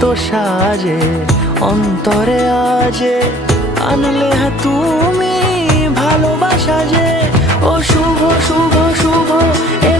তো সাজে অন্তরে আজে আনলে হ্যাঁ তুমি ভালোবাসা যে ও শুভ শুভ শুভ এ